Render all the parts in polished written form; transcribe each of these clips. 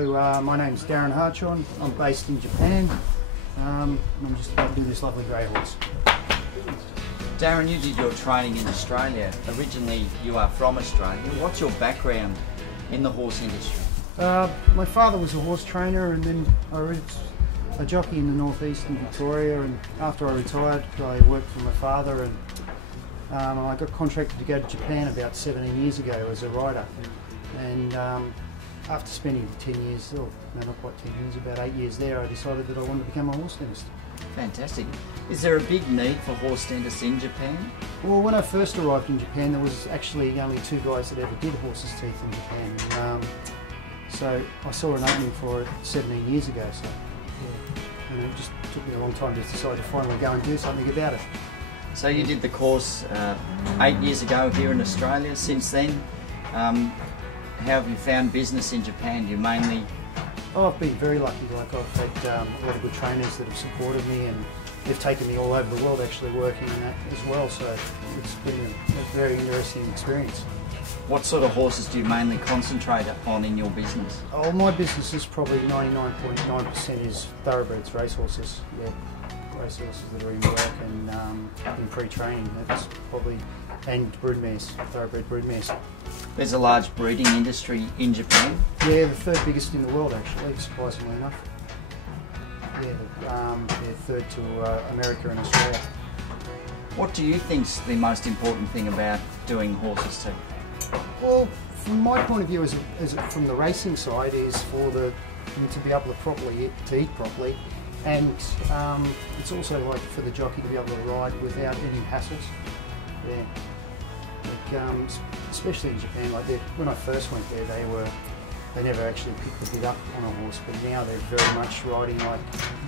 So my name's Darrin Hartshorn. I'm based in Japan. And I'm just about to do this lovely grey horse. Darrin, you did your training in Australia. Originally, you are from Australia. What's your background in the horse industry? My father was a horse trainer, and then I was a jockey in the northeast in Victoria. And after I retired, I worked for my father, and I got contracted to go to Japan about 17 years ago as a rider. And after spending 10 years, oh no, not quite 10 years, about 8 years there, I decided that I wanted to become a horse dentist. Fantastic. Is there a big need for horse dentists in Japan? Well, when I first arrived in Japan, there was actually only 2 guys that ever did horses' teeth in Japan. So I saw an opening for it 17 years ago. So yeah, and it just took me a long time to decide to finally go and do something about it. So you did the course 8 years ago here in Australia. Since then, how have you found business in Japan? You mainly... Oh, I've been very lucky. Like, I've had a lot of good trainers that have supported me, and they've taken me all over the world actually working in that as well. So it's been a very interesting experience. What sort of horses do you mainly concentrate on in your business? Oh, my business is probably 99.9% is thoroughbreds, racehorses. Yeah, racehorses that are in work and in pre-training. That's probably, and broodmares, thoroughbred broodmares. There's a large breeding industry in Japan? Yeah, the 3rd biggest in the world actually, surprisingly enough. Yeah, they're 3rd to America and Australia. What do you think's the most important thing about doing horses teeth? Well, from my point of view, from the racing side, is for them to be able to eat properly, and it's also like for the jockey to be able to ride without any hassles. Yeah. Like, especially in Japan, like when I first went there, they never actually picked the bit up on a horse, but now they're very much riding like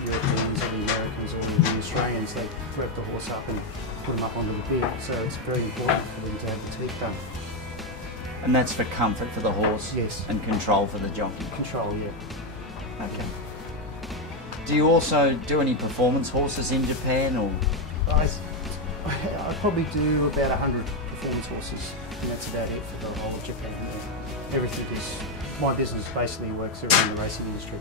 Europeans or the Americans or the Australians. They grab the horse up and put them up onto the bit, so it's very important for them to have the teeth done. And that's for comfort for the horse? Yes. And control for the jockey? Control, yeah. Okay. Do you also do any performance horses in Japan, or...? I probably do about 100 performance horses, and that's about it for the whole of Japan. Yeah. Everything is, my business basically works around the racing industry.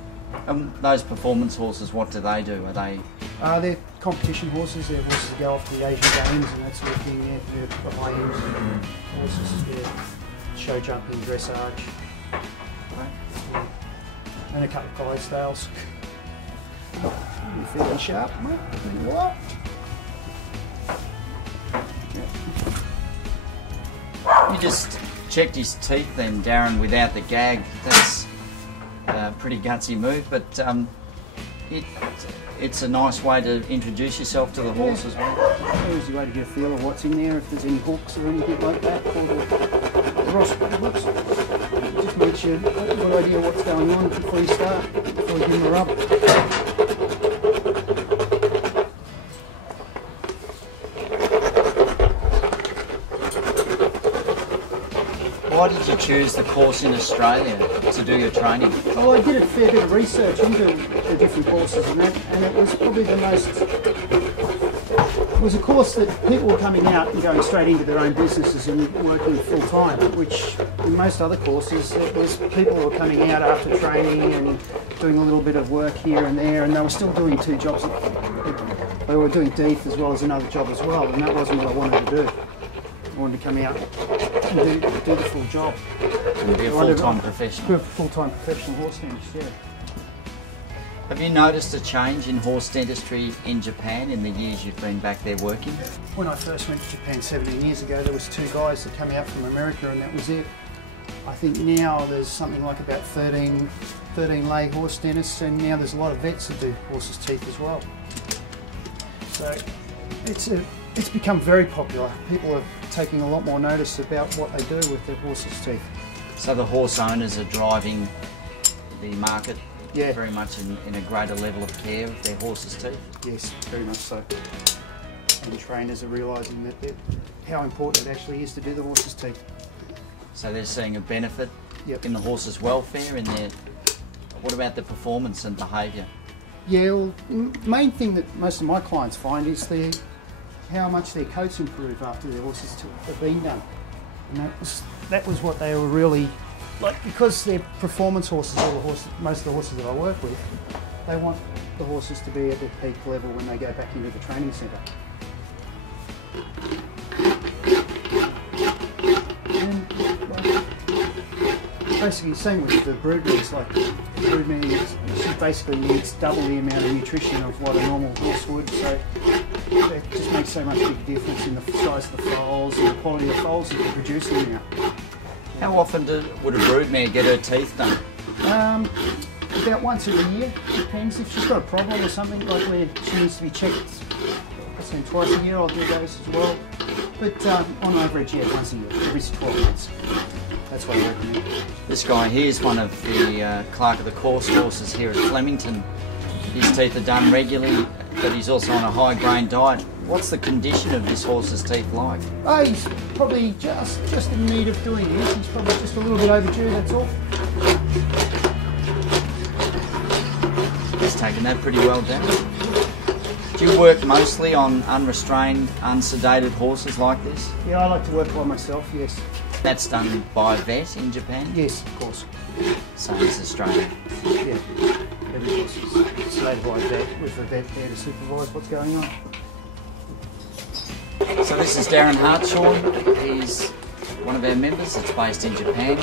Those performance horses, what do they do? Are they... They're competition horses. They're horses that go off to the Asian Games and that sort of thing. Yeah. They're the high-end horses. Yeah. Show jumping, dressage, yeah. And a couple of Clydesdales. You're feeling sharp, mate? What? You just checked his teeth then, Darrin, without the gag. That's a pretty gutsy move, but it's a nice way to introduce yourself to the horse as well. Easy way to get a feel of what's in there, if there's any hooks or anything like that, or the Ross hooks. Just makes you have a good idea what's going on before you start, before you give them a rub. Why did you choose the course in Australia to do your training? Well, I did a fair bit of research into the different courses and that, and it was probably the most... It was a course that people were coming out and going straight into their own businesses and working full time, which in most other courses it was people who were coming out after training and doing a little bit of work here and there, and they were still doing 2 jobs. They were doing teeth as well as another job as well, and that wasn't what I wanted to do. I wanted to come out and do the full job. And be a full-time professional. Be a full-time professional horse dentist, yeah. Have you noticed a change in horse dentistry in Japan in the years you've been back there working? When I first went to Japan 17 years ago, there was 2 guys that came out from America, and that was it. I think now there's something like about 13 lay horse dentists, and now there's a lot of vets that do horses' teeth as well. So it's become very popular. People are taking a lot more notice about what they do with their horses' teeth. So the horse owners are driving the market, yeah, very much in a greater level of care of their horses' teeth? Yes, very much so. And trainers are realising that how important it actually is to do the horses' teeth. So they're seeing a benefit, yep, in the horse's welfare, in their... What about the performance and behaviour? Yeah, well, the main thing that most of my clients find is how much their coats improve after their horses have been done. And that was what they were really like because they're performance horses, most of the horses that I work with, they want the horses to be at their peak level when they go back into the training centre. Basically, same with the broodmares. Like the broodmare, she basically needs double the amount of nutrition of what a normal horse would. So it just makes so much big difference in the size of the foals and the quality of the foals that they're producing now. How often would a broodmare get her teeth done? About once every year. Depends if she's got a problem or something, like where she needs to be checked. I think twice a year. I'll do those as well. But on average, yeah, once a year, every 12 months. That's what I recommend. This guy here is one of the clerk of the course horses here at Flemington. His teeth are done regularly, but he's also on a high grain diet. What's the condition of this horse's teeth like? Oh, he's probably just in need of doing this. He's probably just a little bit overdue, that's all. He's taken that pretty well down. Do you work mostly on unrestrained, unsedated horses like this? Yeah, I like to work by myself, yes. That's done by a vet in Japan? Yes, of course. Same as Australia? Yeah. Every horse is sedated by a vet, with a vet there to supervise what's going on. So this is Darrin Hartshorn. He's one of our members. It's based in Japan.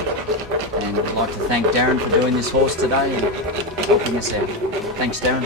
And I'd like to thank Darrin for doing this horse today and helping us out. Thanks, Darrin.